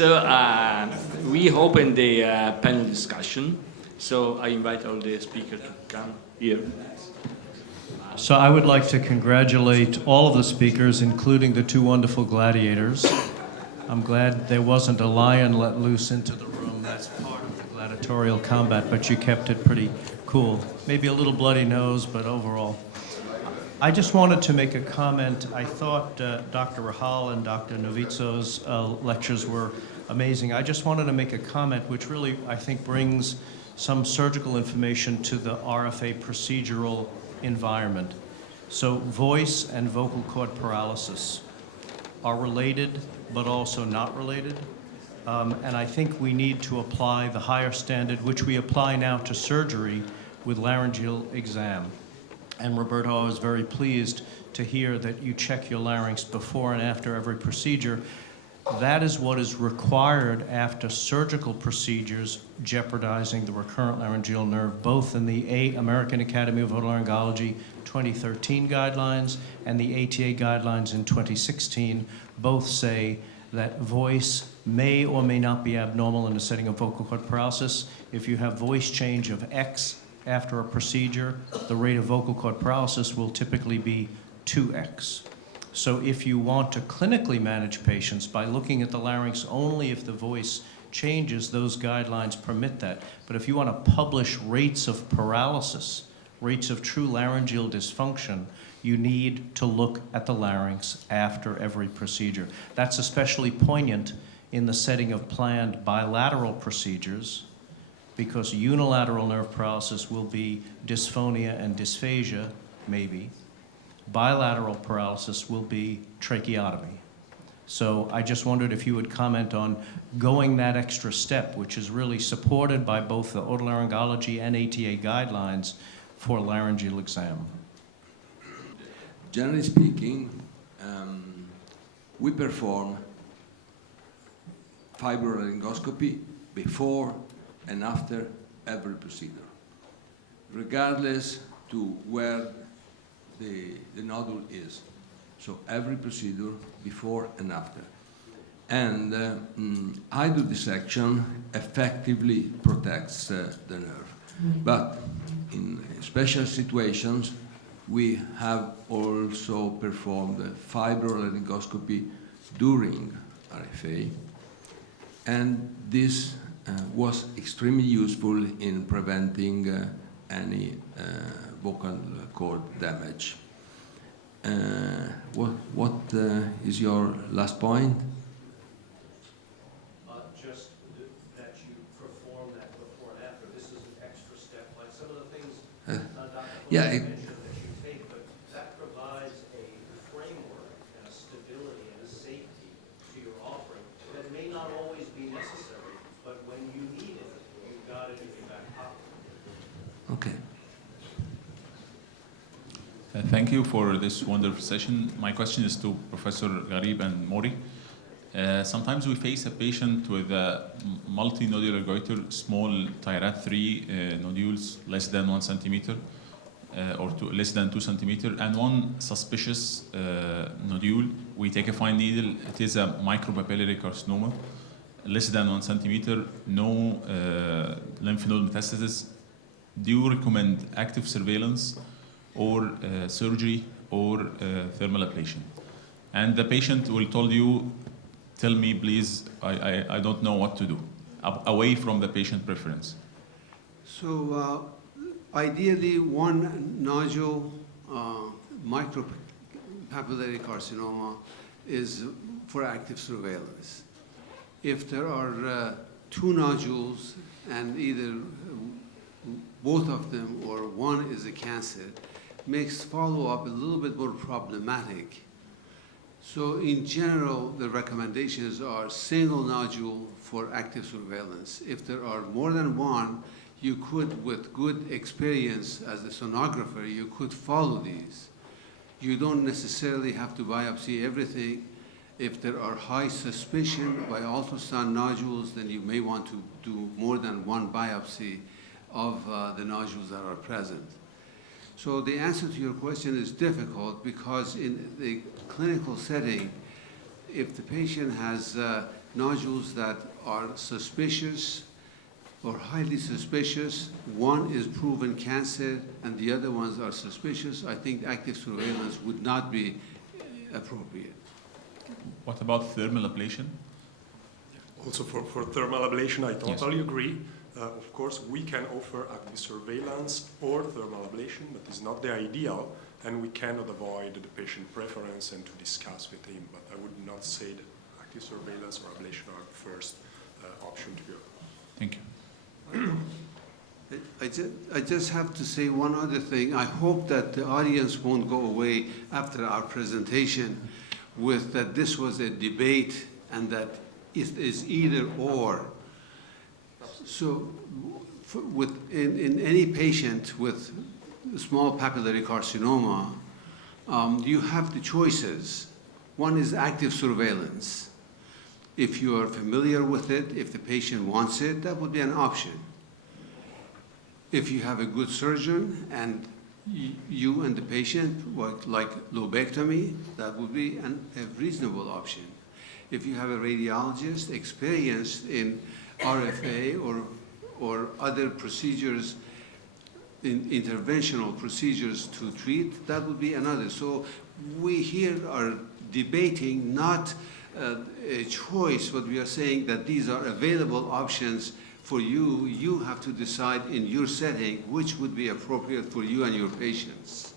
So we open the panel discussion. So I invite all the speakers to come here. So I would like to congratulate all of the speakers, including the two wonderful gladiators. I'm glad there wasn't a lion let loose into the room. That's part of the gladiatorial combat, but you kept it pretty cool. Maybe a little bloody nose, but overall. I just wanted to make a comment. I thought Dr. Rahal and Dr. Novizio's lectures were amazing. I just wanted to make a comment which really, I think, brings some surgical information to the RFA procedural environment. So voice and vocal cord paralysis are related, but also not related. And I think we need to apply the higher standard, which we apply now to surgery with laryngeal exam. And Roberto, I was very pleased to hear that you check your larynx before and after every procedure. That is what is required after surgical procedures jeopardizing the recurrent laryngeal nerve, both in the American Academy of Otolaryngology 2013 guidelines and the ATA guidelines in 2016. Both say that voice may or may not be abnormal in the setting of vocal cord paralysis. If you have voice change of X after a procedure, the rate of vocal cord paralysis will typically be 2x. So if you want to clinically manage patients by looking at the larynx only if the voice changes, those guidelines permit that. But if you want to publish rates of paralysis, rates of true laryngeal dysfunction, you need to look at the larynx after every procedure. That's especially poignant in the setting of planned bilateral procedures, because unilateral nerve paralysis will be dysphonia and dysphagia, maybe. Bilateral paralysis will be tracheotomy. So I just wondered if you would comment on going that extra step, which is really supported by both the otolaryngology and ATA guidelines for laryngeal exam. Generally speaking, we perform fibrolaryngoscopy before and after every procedure, regardless to where the nodule is. So every procedure before and after. And hydrodissection effectively protects the nerve. But in special situations, we have also performed fibrolaryngoscopy during RFA, and this was extremely useful in preventing any vocal cord damage. What is your last point? Just that you perform that before and after. This is an extra step, like some of the things Dr. Yeah, mentioned that you take, but that provides a framework and a stability and a safety to your offering that may not always be necessary, but when you need it, you've got it in your back pocket. Okay. Thank you for this wonderful session. My question is to Professor Gharib and Mauri. Sometimes we face a patient with a multinodular goiter, small Thyrat 3 nodules less than 1 centimeter or less than 2 centimeter, and one suspicious nodule. We take a fine needle. It is a micropapillary carcinoma, less than 1 centimeter, no lymph node metastasis. Do you recommend active surveillance or surgery or thermal ablation? And the patient will tell you, tell me please, I don't know what to do, away from the patient preference. So ideally one nodule, micropapillary carcinoma, is for active surveillance. If there are 2 nodules and either both of them or one is a cancer, makes follow-up a little bit more problematic. So in general, the recommendations are single nodule for active surveillance. If there are more than one, you could, with good experience as a sonographer, you could follow these. You don't necessarily have to biopsy everything. If there are high suspicion by ultrasound nodules, then you may want to do more than one biopsy of the nodules that are present. So the answer to your question is difficult because in the clinical setting, if the patient has nodules that are suspicious or highly suspicious. One is proven cancer and the other ones are suspicious. I think active surveillance would not be appropriate. What about thermal ablation? Also for thermal ablation, I totally agree. Of course, we can offer active surveillance or thermal ablation, but it's not the ideal, and we cannot avoid the patient preference and to discuss with him. But I would not say that active surveillance or ablation are the first option to go. Thank you. I just have to say one other thing. I hope that the audience won't go away after our presentation with that this was a debate and that it is either or. So in any patient with small papillary carcinoma, you have the choices. One is active surveillance. If you are familiar with it, if the patient wants it, that would be an option. If you have a good surgeon and you and the patient work like lobectomy, that would be a reasonable option. If you have a radiologist experienced in RFA or other procedures, in interventional procedures to treat, that would be another. So we here are debating not a choice, but we are saying that these are available options for you. You have to decide in your setting which would be appropriate for you and your patients.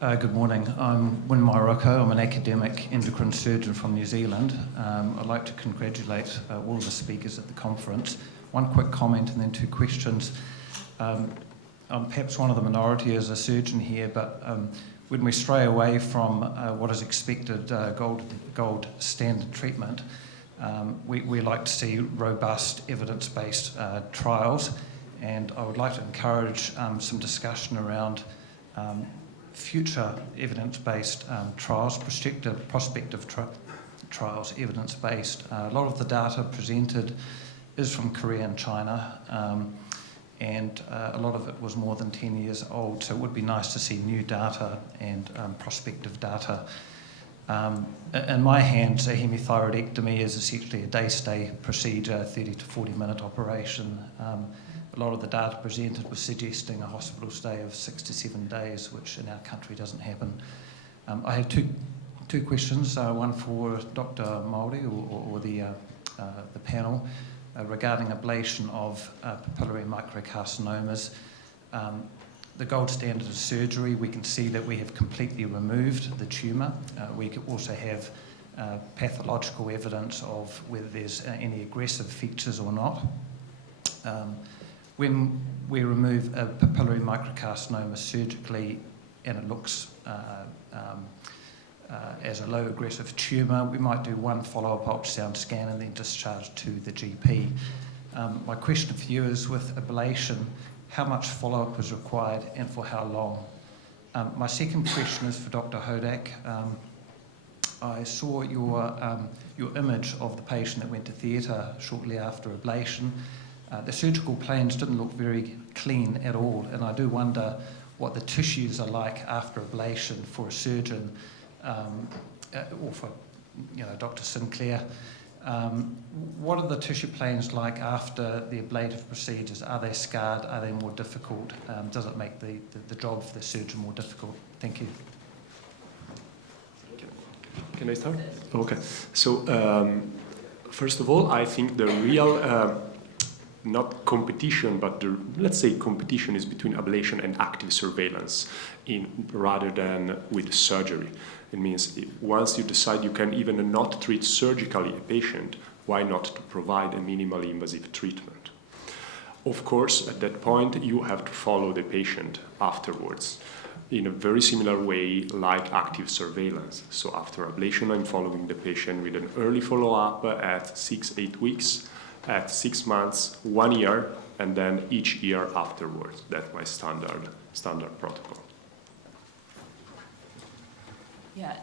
Good morning. I'm Win Mairoko. I'm an academic endocrine surgeon from New Zealand. I'd like to congratulate all of the speakers at the conference. One quick comment and then two questions. I'm perhaps one of the minority as a surgeon here, but when we stray away from what is expected gold standard treatment, we like to see robust evidence-based trials, and I would like to encourage some discussion around future evidence-based trials, prospective trials, evidence-based. A lot of the data presented is from Korea and China, and a lot of it was more than 10 years old, so it would be nice to see new data and prospective data. In my hands, a hemithyroidectomy is essentially a day-stay procedure, 30 to 40-minute operation. A lot of the data presented was suggesting a hospital stay of 6 to 7 days, which in our country doesn't happen. I have two questions, one for Dr. Mauri or the panel regarding ablation of papillary microcarcinomas. The gold standard is surgery. We can see that we have completely removed the tumour. We can also have pathological evidence of whether there's any aggressive features or not. When we remove a papillary microcarcinoma surgically and it looks as a low aggressive tumour, we might do one follow-up ultrasound scan and then discharge to the GP. My question for you is, with ablation, how much follow-up is required and for how long? My second question is for Dr. Hodak. I saw your image of the patient that went to theatre shortly after ablation. The surgical planes didn't look very clean at all, and I do wonder what the tissues are like after ablation for a surgeon or for Dr. Sinclair. What are the tissue planes like after the ablative procedures? Are they scarred? Are they more difficult? Does it make the job for the surgeon more difficult? Thank you. Can I start? Okay. So first of all, I think the real not competition, but let's say competition is between ablation and active surveillance rather than with surgery. It means once you decide you can even not treat surgically a patient, why not to provide a minimally invasive treatment? Of course, at that point, you have to follow the patient afterwards in a very similar way like active surveillance. So after ablation, I'm following the patient with an early follow-up at 6-8 weeks, at 6 months, 1 year, and then each year afterwards. That's my standard protocol. Yeah,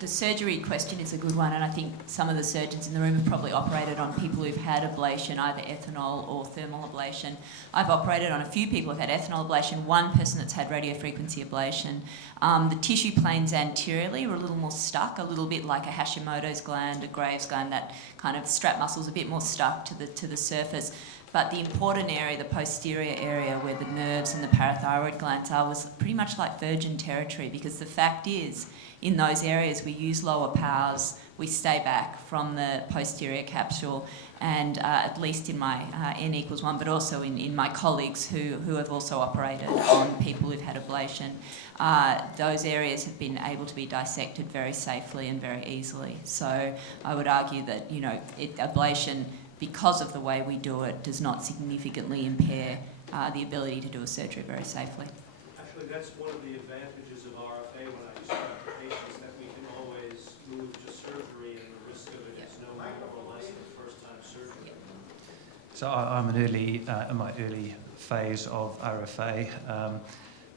the surgery question is a good one, and I think some of the surgeons in the room have probably operated on people who've had ablation, either ethanol or thermal ablation. I've operated on a few people who've had ethanol ablation, one person that's had radiofrequency ablation. The tissue planes anteriorly were a little more stuck, a little bit like a Hashimoto's gland, a Graves' gland, that kind of strap muscle's a bit more stuck to the surface. But the important area, the posterior area where the nerves and the parathyroid glands are, was pretty much like virgin territory, because the fact is, in those areas we use lower powers, we stay back from the posterior capsule, and at least in my N=1, but also in my colleagues who have also operated on people who've had ablation, those areas have been able to be dissected very safely and very easily. So I would argue that, you know, ablation, because of the way we do it, does not significantly impair the ability to do a surgery very safely. Actually, that's one of the advantages of RFA when I describe to patients, that we can always move to surgery, and the risk of it is no more or less than first-time surgery. So I'm in my early phase of RFA,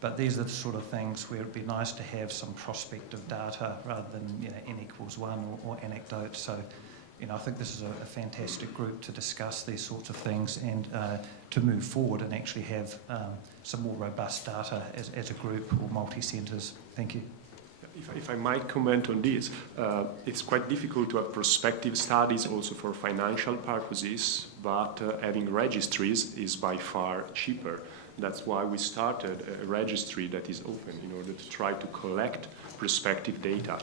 but these are the sort of things where it'd be nice to have some prospective data rather than, you know, N=1 or anecdote. So, you know, I think this is a fantastic group to discuss these sorts of things and to move forward and actually have some more robust data as a group or multi-centres. Thank you. If I might comment on this, it's quite difficult to have prospective studies also for financial purposes, but having registries is by far cheaper. That's why we started a registry that is open in order to try to collect prospective data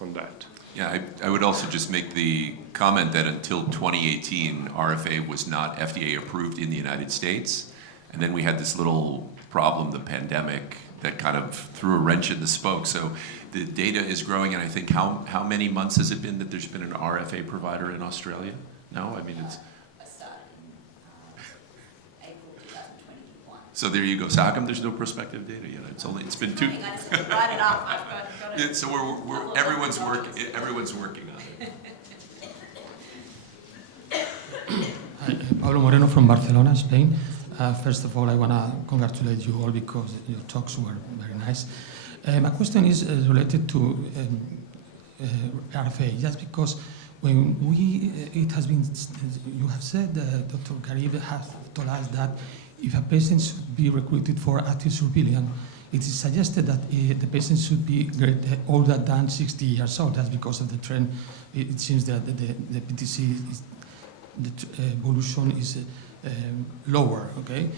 on that. Yeah, I would also just make the comment that until 2018, RFA was not FDA approved in the United States. And then we had this little problem, the pandemic, that kind of threw a wrench in the spoke. So the data is growing, and I think how many months has it been that there's been an RFA provider in Australia? No? I mean, it's... So there you go. So how come there's no prospective data yet? It's been two. I just have to write it up. I've got it. Yeah, so everyone's working on it. Hi, Pablo Moreno from Barcelona, Spain. First of all, I want to congratulate you all because your talks were very nice. My question is related to RFA, just because when it has been, you have said, Dr. Gharib has told us that if a patient should be recruited for active surveillance, it is suggested that the patient should be older than 60 years old. That's because of the trend. It seems that the PTC, the evolution is lower, okay?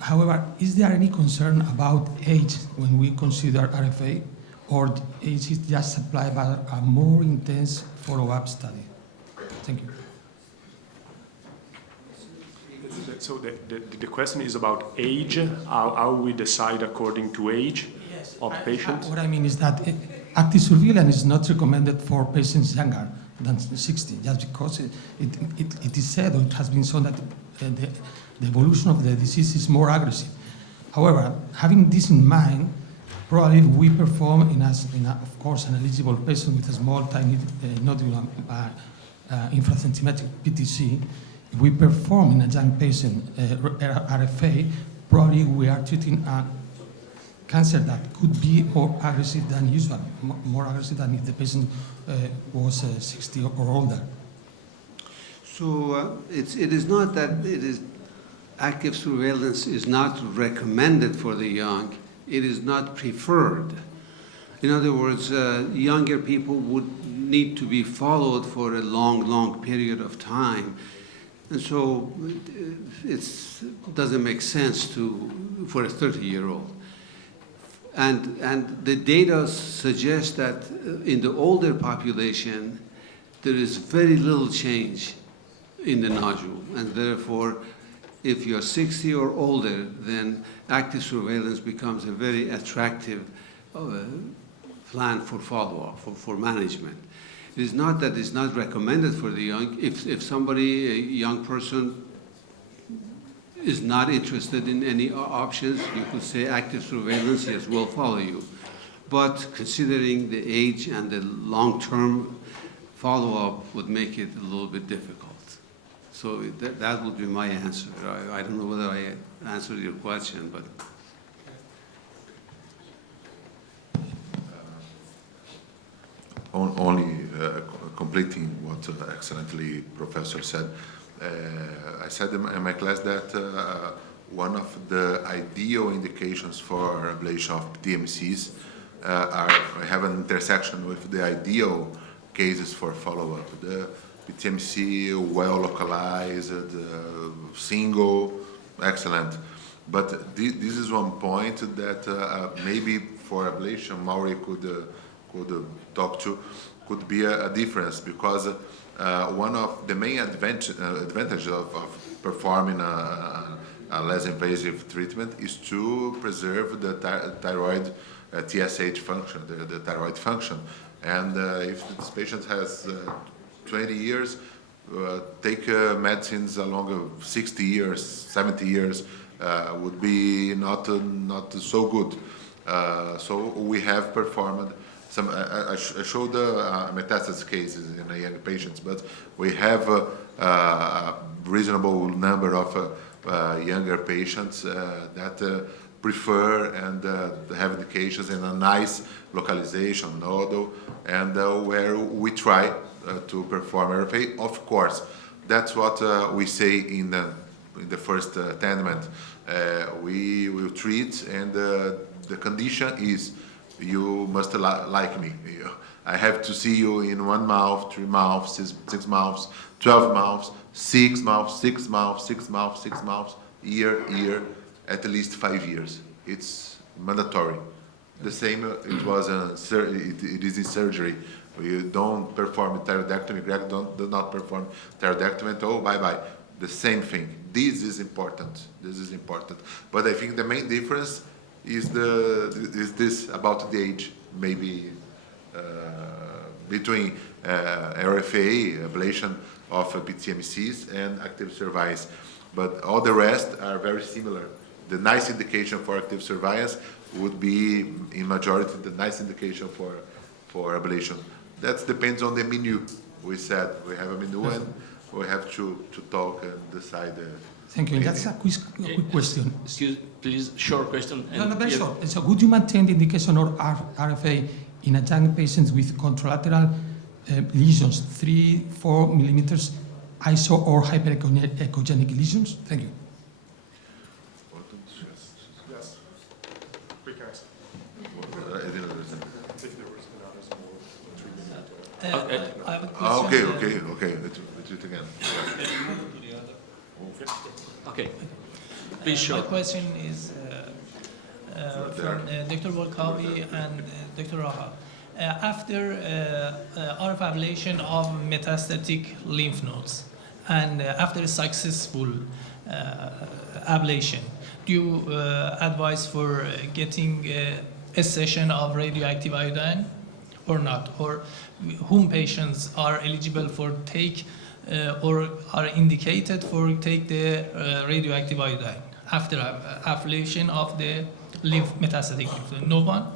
However, is there any concern about age when we consider RFA, or the age is just supplied by a more intense follow-up study? Thank you. So the question is about age, how we decide according to age of patients? What I mean is that active surveillance is not recommended for patients younger than 60, just because it is said, or it has been shown that the evolution of the disease is more aggressive. However, having this in mind, probably we perform of course, an eligible patient with a small, tiny nodular infracentimetric PTC. If we perform in a young patient RFA, probably we are treating a cancer that could be more aggressive than usual, more aggressive than if the patient was 60 or older. So it is not that active surveillance is not recommended for the young, it is not preferred. In other words, younger people would need to be followed for a long period of time. And so it doesn't make sense for a 30-year-old. And the data suggests that in the older population, there is very little change in the nodule. And therefore, if you're 60 or older, then active surveillance becomes a very attractive plan for follow-up, for management. It is not that it's not recommended for the young. If somebody, a young person, is not interested in any options, you could say active surveillance, yes, we'll follow you. But considering the age and the long-term follow-up would make it a little bit difficult. So that would be my answer. I don't know whether I answered your question, but... only completing what excellently Professor said. I said in my class that one of the ideal indications for ablation of DMCs have an intersection with the ideal cases for follow-up. The PTMC, well localized, single, excellent. But this is one point that maybe for ablation, Mauri could talk to, could be a difference, because one of the main advantages of performing a less invasive treatment is to preserve the thyroid TSH function, the thyroid function. And if this patient has 20 years, take medicines along 60 years, 70 years would be not so good. So we have performed some. I showed metastasis cases in young patients, but we have a reasonable number of younger patients that prefer and have indications in a nice localization nodal, and where we try to perform RFA. Of course, that's what we say in the first attendment. We will treat, and the condition is you must like me. I have to see you in 1 month, 3 months, 6 months, 12 months, 6 months, 6 months, 6 months, 6 months, year, at least 5 years. It's mandatory. The same it was it is in surgery. We don't perform thyroidectomy. Greg does not perform thyroidectomy. Oh, bye. The same thing. This is important. This is important. But I think the main difference is this about the age, maybe between RFA, ablation of PTMCs, and active surveillance. But all the rest are very similar. The nice indication for active surveillance would be, in majority, the nice indication for ablation. That depends on the menu. We said we have a menu, and we have to talk and decide. Thank you. That's a quick question. Excuse, please, short question. No, very short. So would you maintain the indication of RFA in a young patients with contralateral lesions, 3-4 millimeters ISO or hyperechogenic lesions? Thank you. Yes. We can ask. If there was another small treatment. I have a question. Okay. Let's do it again. Okay. Please show. My question is from Dr. Valcavi and Dr. Rahal. After RF ablation of metastatic lymph nodes and after a successful ablation, do you advise for getting a session of radioactive iodine or not? Or whom patients are eligible for take or are indicated for take the radioactive iodine after ablation of the metastatic lymph node? No one?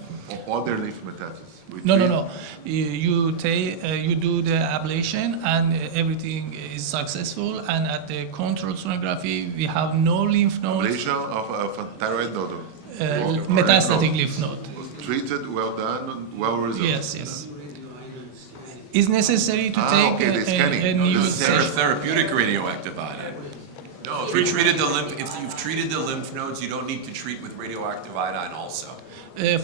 Other lymph metastasis. No. You do the ablation and everything is successful, and at the control sonography we have no lymph nodes. Ablation of a thyroid node. Metastatic lymph node. Treated, well done, well resolved. Yes. Is necessary to take a new therapeutic radioactive iodine. No, if you've treated the lymph nodes, you don't need to treat with radioactive iodine also.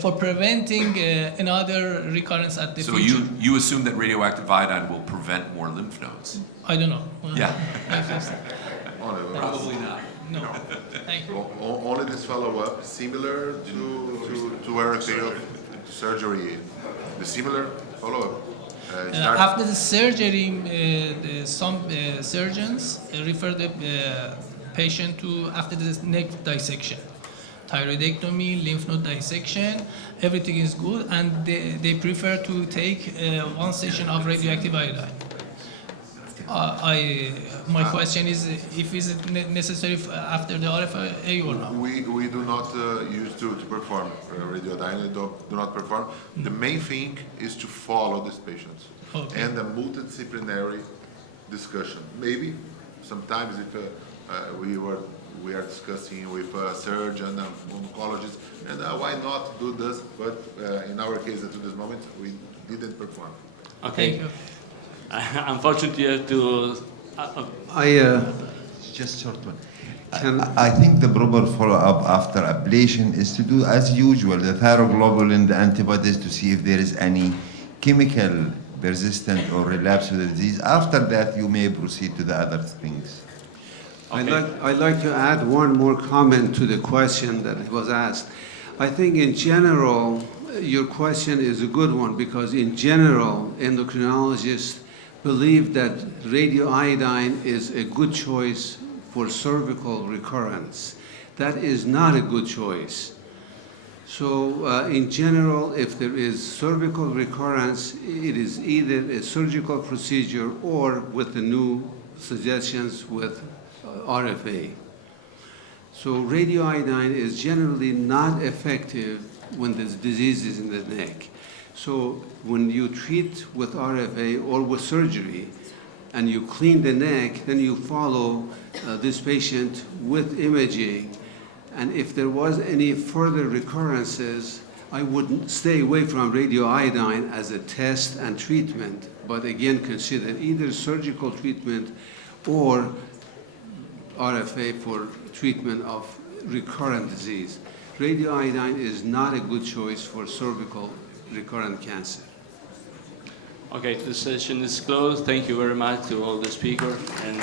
For preventing another recurrence at the future. So you assume that radioactive iodine will prevent more lymph nodes? I don't know. Yeah. Probably not. No. Thank you. Only this follow-up similar to RFA surgery. The similar follow-up. After the surgery, some surgeons refer the patient to after the neck dissection. Thyroidectomy, lymph node dissection, everything is good, and they prefer to take one session of radioactive iodine. My question is, if is it necessary after the RFA or not? We do not use to perform radioiodine. Do not perform. The main thing is to follow these patients and a multidisciplinary discussion. Maybe sometimes if we are discussing with a surgeon, an oncologist, and why not do this? But in our case, at this moment, we didn't perform. Okay. Thank you. Unfortunately, you have to. Just short one. Can- I think the proper follow-up after ablation is to do as usual, the thyroglobulin, the antibodies to see if there is any chemical persistent or relapse with the disease. After that, you may proceed to the other things. I'd like to add one more comment to the question that was asked. I think in general, your question is a good one because in general, endocrinologists believe that radioiodine is a good choice for cervical recurrence. That is not a good choice. So in general, if there is cervical recurrence, it is either a surgical procedure or with the new suggestions with RFA. So radioiodine is generally not effective when the disease is in the neck. So when you treat with RFA or with surgery and you clean the neck, then you follow this patient with imaging. And if there was any further recurrences, I would stay away from radioiodine as a test and treatment, but again consider either surgical treatment or RFA for treatment of recurrent disease. Radioiodine is not a good choice for cervical recurrent cancer. Okay, the session is closed. Thank you very much to all the speakers. And